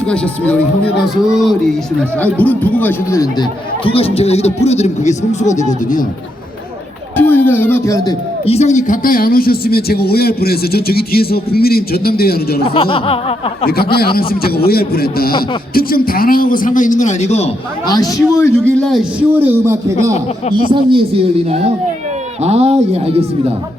알겠습니다. 우리 형의 가수 우리 이순아 씨. 아 물은 두고 가셔도 되는데 두고 가시면 제가 여기다 뿌려드리면 그게 성수가 되거든요. 10월 6일 음악회 하는데 이상님 가까이 안 오셨으면 제가 오해할 뻔했어요. 전 저기 뒤에서 국민의힘 전당대회 하는 줄 알았어요. 네, 가까이 안 왔으면 제가 오해할 뻔했다. 특정 단어하고 상관 있는 건 아니고 아 10월 6일 날 10월의 음악회가 이상리에서 열리나요? 아 예 알겠습니다.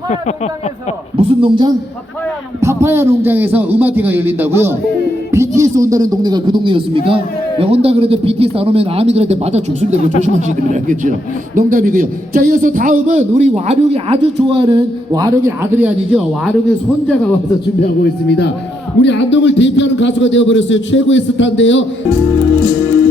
무슨 농장? 파파야 농장 파파야 농장에서 음악회가 열린다고요? BTS 온다는 동네가 그 동네였습니까? 네, 온다 그래도 BTS 안 오면 아미들한테 맞아 죽습니다. 그거 조심하셔야 됩니다. 알겠죠? 농담이고요. 자, 이어서 다음은 우리 와룡이 아주 좋아하는 와룡의 아들이 아니죠. 와룡의 손자가 와서 준비하고 있습니다. 우리 안동을 대표하는 가수가 되어버렸어요. 최고의 스타인데요.